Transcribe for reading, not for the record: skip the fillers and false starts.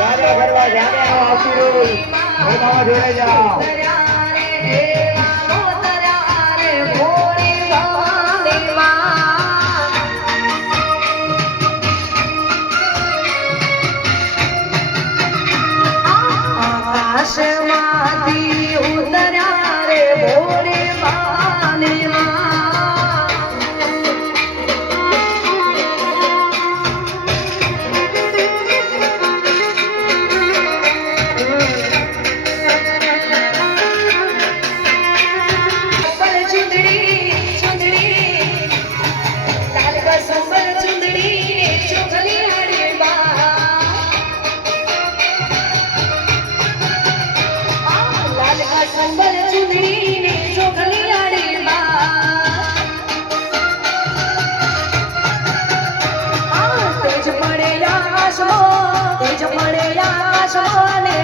દાદા કરવા જાને આવતી રોલ મામા જોડે જાઓ આકાશમાંથી ઉતર્યા રે ભોળે સંબલ ચુંદડી ને ચોખલી આડી તેજ પડે આશો ને